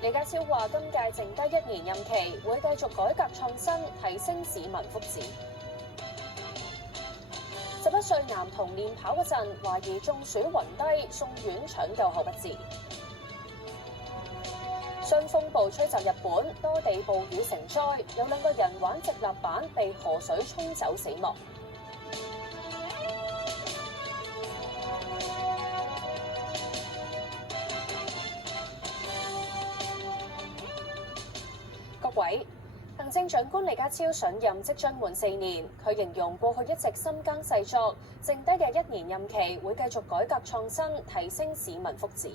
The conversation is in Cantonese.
李家超話：今屆剩低1年任期，會繼續改革創新，提升市民福祉。11歲男童練跑嗰陣，懷疑中暑暈低，送院搶救後不治。雙風暴吹襲日本，多地暴雨成災，有2個人玩直立板被河水沖走死亡。各位，行政長官李家超上任即將滿4年，佢形容過去一直深耕細作，剩低嘅1年任期會繼續改革創新，提升市民福祉。